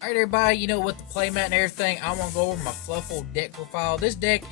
Alright everybody, with the playmat and everything, I want to go over my Fluffal deck profile. This deck,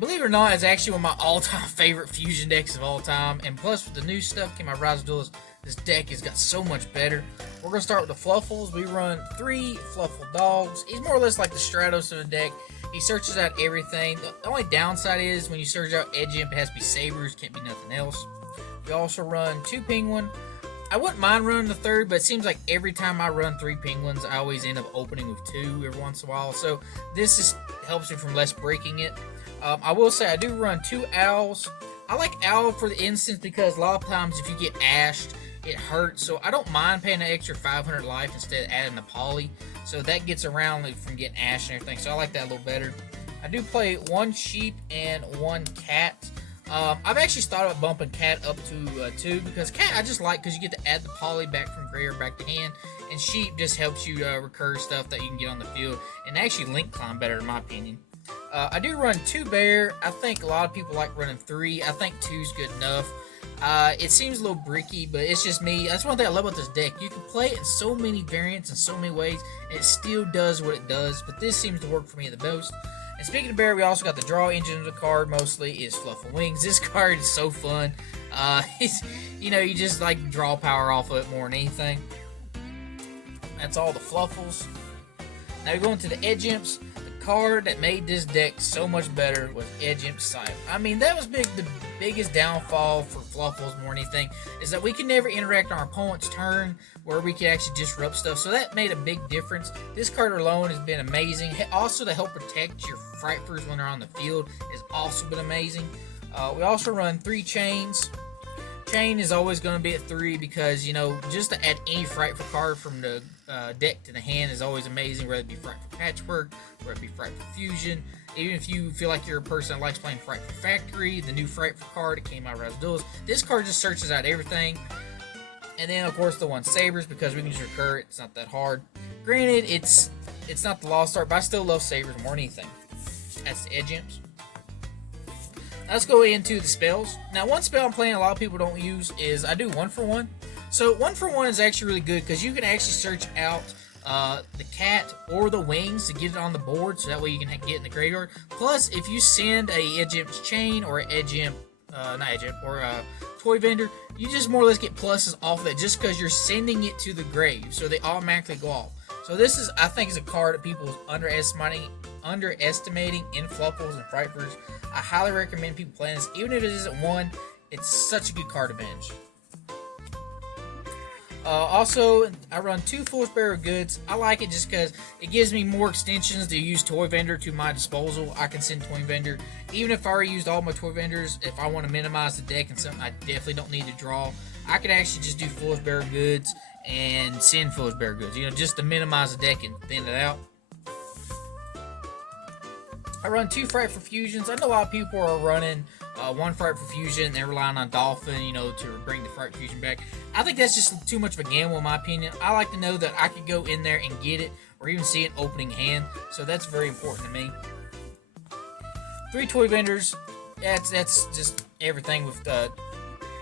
believe it or not, is actually one of my all-time favorite fusion decks of all time. And plus, with the new stuff came out Rise of Duelist, this deck has got so much better. We're going to start with the Fluffals. We run 3 Fluffal dogs. He's more or less like the Stratos of the deck. He searches out everything. The only downside is when you search out Edge Imp, it has to be Sabers, can't be nothing else. We also run 2 Penguin. I wouldn't mind running the 3rd, but it seems like every time I run 3 Penguins, I always end up opening with 2 every once in a while. So this just helps me from less breaking it. I will say I do run 2 Owls. I like Owl for the instance because a lot of times if you get ashed, it hurts. So I don't mind paying an extra 500 life instead of adding the poly. So that gets around from getting ashed and everything. So I like that a little better. I do play 1 Sheep and 1 Cat. I've actually thought about bumping Cat up to 2 because Cat I just like because you get to add the poly back from graveyard back to hand, and Sheep just helps you recur stuff that you can get on the field and actually link climb better in my opinion. I do run 2 Bear. I think a lot of people like running 3. I think 2's good enough. It seems a little bricky, but it's just me. That's one thing I love about this deck. You can play it in so many variants in so many ways, and it still does what it does, but this seems to work for me the most. And speaking of Bear, we also got the draw engine of the card, mostly, is Fluffal Wings. This card is so fun. You just like draw power off of it more than anything. That's all the Fluffals. Now we go into the Edge Imps. The card that made this deck so much better was Edge Imp Scythe. I mean, that was the biggest downfall for Fluffals more than anything, is that we can never interact on our opponent's turn where we can actually disrupt stuff, so that made a big difference. This card alone has been amazing. Also, to help protect your Frightfurs when they're on the field has also been amazing. We also run 3 Chains. Chain is always going to be at 3 because, just to add any Frightfur card from the deck to the hand is always amazing, whether it be Frightfur Patchwork, whether it be Frightfur Fusion. Even if you feel like you're a person that likes playing Frightfur Factory, the new Frightfur card that came out of Rise of Duelist, this card just searches out everything. And then, of course, the 1 Sabers, because we can just recur it. It's not that hard. Granted, it's not the Lost Art, but I still love Sabers more than anything. That's the Edge Imps. Let's go into the spells. Now, one spell I'm playing a lot of people don't use is I do 1 for 1. So 1 for 1 is actually really good because you can actually search out the Cat or the Wings to get it on the board, so that way you can get in the graveyard. Plus, if you send a Edge Imp's Chain or Edge Imp, not Edge Imp, or a Toy Vendor, you just more or less get pluses off of that just because you're sending it to the grave, so they automatically go off. So this is, I think, is a card that people are underestimating in Fluffals and Frightfurs. I highly recommend people playing this, even if it isn't 1. It's such a good card to bench. Also, I run 2 full Sparrow Goods. I like it just because it gives me more extensions to use Toy Vendor to my disposal. I can send Toy Vendor. Even if I already used all my Toy Vendors, if I want to minimize the deck and something I definitely don't need to draw, I could actually just do full Sparrow Goods and send full Sparrow Goods, just to minimize the deck and thin it out. I run 2 Frightfur Fusions. I know a lot of people are running 1 Frightfur Fusion and they're relying on Dolphin, to bring the Frightfur Fusion back. I think that's just too much of a gamble in my opinion. I like to know that I could go in there and get it or even see an opening hand, so that's very important to me. 3 Toy Vendors. That's just everything with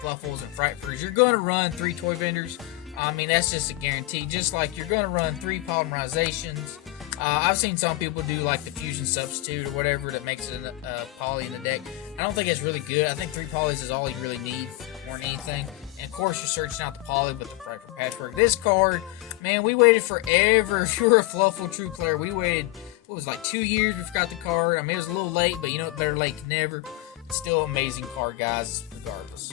Fluffals and Frightfurs. You're going to run 3 Toy Vendors. I mean, that's just a guarantee. Just like you're going to run 3 polymerizations. I've seen some people do like the fusion substitute or whatever that makes it a poly in the deck. I don't think it's really good. I think 3 polys is all you really need more than anything. And of course, you're searching out the poly with the Frightfur Patchwork. This card, man, we waited forever. If you were a Fluffal true player, we waited, 2 years we got the card. I mean, it was a little late, but better late than never. It's still an amazing card, guys, regardless.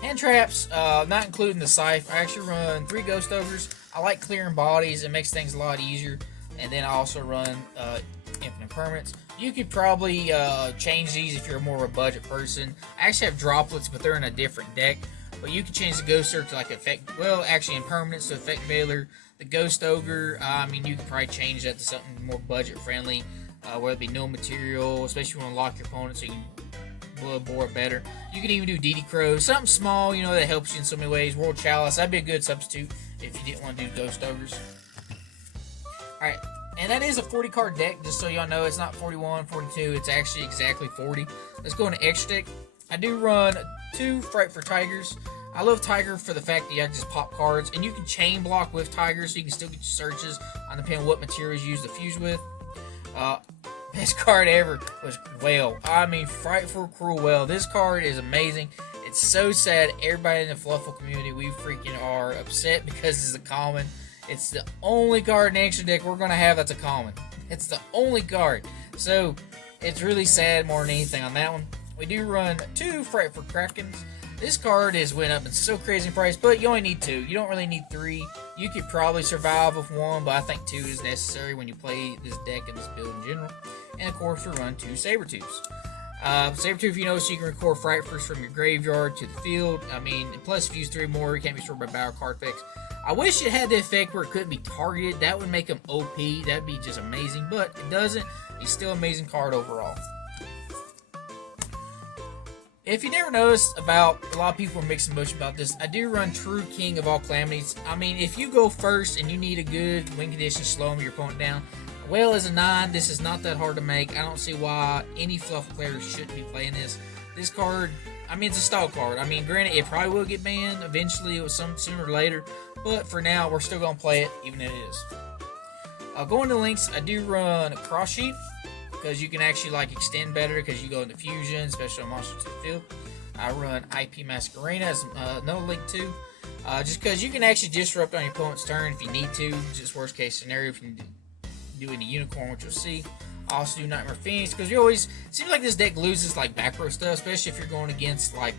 Hand traps, not including the Scythe. I actually run 3 Ghost Ogres. I like clearing bodies. It makes things a lot easier. And then I also run Infinite Permanents. You could probably change these if you're more of a budget person. I actually have Droplets, but they're in a different deck. But you can change the Ghost Ogre to like in Permanents to Effect Veiler. The Ghost Ogre, you could probably change that to something more budget friendly. Whether it be no material, especially when you want to lock your opponent so you can blow a board better. You can even do DD Crow, something small, that helps you in so many ways. World Chalice, that'd be a good substitute if you didn't want to do Ghost Ogres. Alright, and that is a 40 card deck, just so y'all know. It's not 41, 42, it's actually exactly 40. Let's go into extra deck. I do run 2 Frightfur Tigers. I love Tiger for the fact that you can just pop cards, and you can chain block with Tiger, so you can still get your searches on depending on what materials you use to fuse with. Best card ever was Whale. I mean, Frightfur Cruel Whale. This card is amazing. It's so sad. Everybody in the Fluffal community, we freaking are upset because it's a common. It's the only card in the extra deck we're going to have that's a common. It's the only card. So, it's really sad more than anything on that one. We do run 2 Frightfur Krakens. This card has went up in so crazy in price, but you only need 2. You don't really need 3. You could probably survive with 1, but I think 2 is necessary when you play this deck and this build in general. And of course, we run 2 Sabertooths. Sabertooth, you know, so you can record Frightfurs from your graveyard to the field. I mean, plus if you use 3 more, you can't be stored by battle card effects. I wish it had the effect where it couldn't be targeted. That would make him OP. That'd be just amazing, but it doesn't. He's still an amazing card overall. If you never noticed about, a lot of people are mixing emotion about this, I do run True King of all calamities. I mean, if you go first and you need a good win condition, slow your opponent down. Whale is a 9. This is not that hard to make. I don't see why any Fluff player shouldn't be playing this. This card, I mean, it's a style card. I mean, granted, it probably will get banned eventually, or some sooner or later. But for now, we're still going to play it, even if it is. Going to links, I do run Cross Sheet, because you can actually like extend better because you go into fusion, especially on monsters to the field. I run IP Masquerena as another link too, just because you can actually disrupt on your opponent's turn if you need to. Just worst case scenario if you do any unicorn, which you'll see. I also do Nightmare Phoenix because you always it seems like this deck loses like back row stuff, especially if you're going against like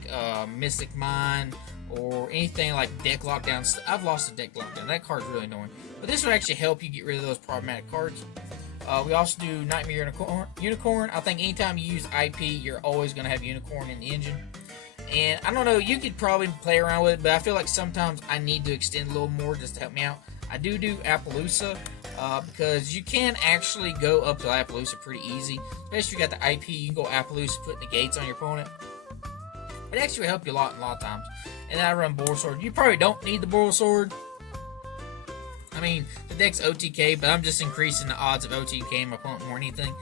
Mystic Mine or anything like deck lockdown. I've lost a deck lockdown. That card's really annoying, but this would actually help you get rid of those problematic cards. We also do Nightmare Unicorn. I think anytime you use IP, you're always going to have Unicorn in the engine. And I don't know, you could probably play around with it, but I feel like sometimes I need to extend a little more just to help me out. I do Appaloosa because you can actually go up to Appaloosa pretty easy. Especially if you got the IP, you can go Appaloosa, put negates on your opponent. It actually will help you a lot times. And then I run Boar Sword. You probably don't need the Boar Sword. I mean, the deck's OTK, but I'm just increasing the odds of OTK in my opponent more than anything.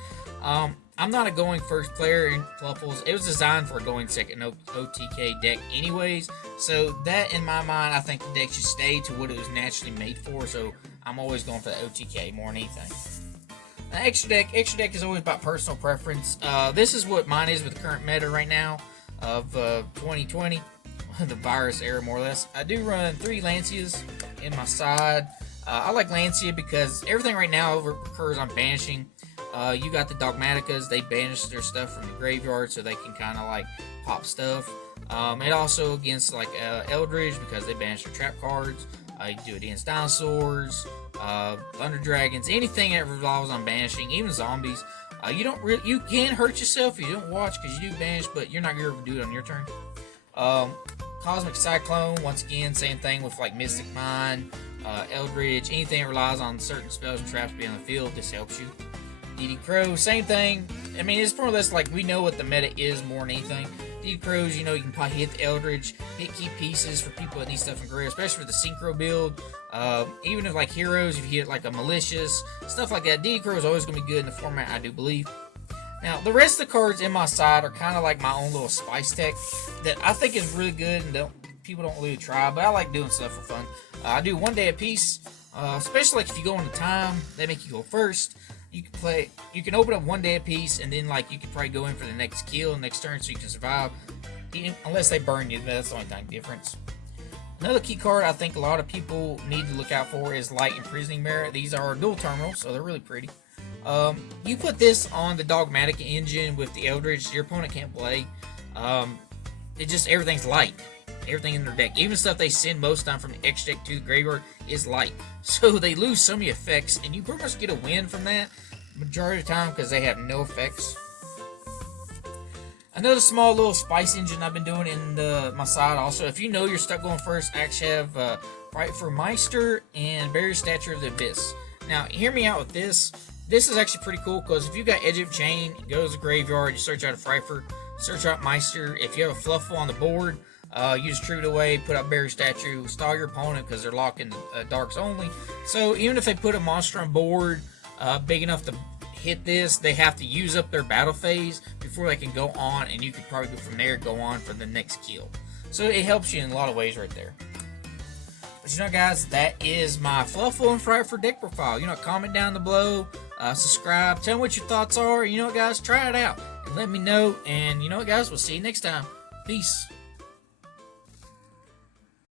I'm not a going first player in Fluffals. It was designed for a going second OTK deck anyways. So that, in my mind, I think the deck should stay to what it was naturally made for. So I'm always going for the OTK more than anything. Extra deck is always about personal preference. This is what mine is with the current meta right now of 2020. The virus era, more or less. I do run 3 Lancias in my side. I like Lancia because everything right now occurs on banishing. You got the Dogmaticas, they banish their stuff from the graveyard so they can kind of like pop stuff. It also against like Eldridge because they banish their trap cards. You do it against dinosaurs, Thunder Dragons, anything that revolves on banishing, even zombies. You can hurt yourself if you don't watch because you do banish, but you're not going to do it on your turn. Cosmic Cyclone, once again, same thing with like Mystic Mine, Eldridge, anything that relies on certain spells and traps being on the field, this helps you. DD Crow, same thing. I mean, it's more or less like we know what the meta is more than anything. DD Crows, you know, you can probably hit the Eldridge, hit key pieces for people that need stuff in gray, especially for the Synchro build. Even if like heroes, if you hit like a malicious, stuff like that, DD Crow is always going to be good in the format, I do believe. Now, the rest of the cards in my side are kind of like my own little spice tech that I think is really good and people don't really try, but I like doing stuff for fun. I do 1 day a piece, especially like if you go into time, they make you go first. You can open up 1 day a piece, and then like you can probably go in for the next kill next turn so you can survive, unless they burn you. That's the only thing difference. Another key card I think a lot of people need to look out for is Light Imprisoning Mirror. These are dual terminals, so they're really pretty. You put this on the Dogmatic engine with the Eldritch, your opponent can't play. Everything's light. Everything in their deck, even stuff they send most of the time from the X deck to the graveyard, is light. So they lose so many effects, and you pretty much get a win from that majority of the time because they have no effects. Another small little spice engine I've been doing in my side also. If you know you're stuck going first, I actually have Frightfur Meister and Barrier Statue of the Abyss. Now, hear me out with this. This is actually pretty cool because if you got Edge of Chain, it goes to the graveyard, you search out a Frightfur, search out Meister. If you have a Fluffal on the board, you just tribute away, put out Barrier Statue, stall your opponent because they're locked in darks only. So even if they put a monster on board big enough to hit this, they have to use up their battle phase before they can go on, and you could probably go from there, go on for the next kill. So it helps you in a lot of ways right there. But you know, guys, that is my Fluffal and Frightfur deck profile. You know, comment down below, subscribe, tell me what your thoughts are. You know what, guys, try it out and let me know. And you know what, guys, we'll see you next time. Peace.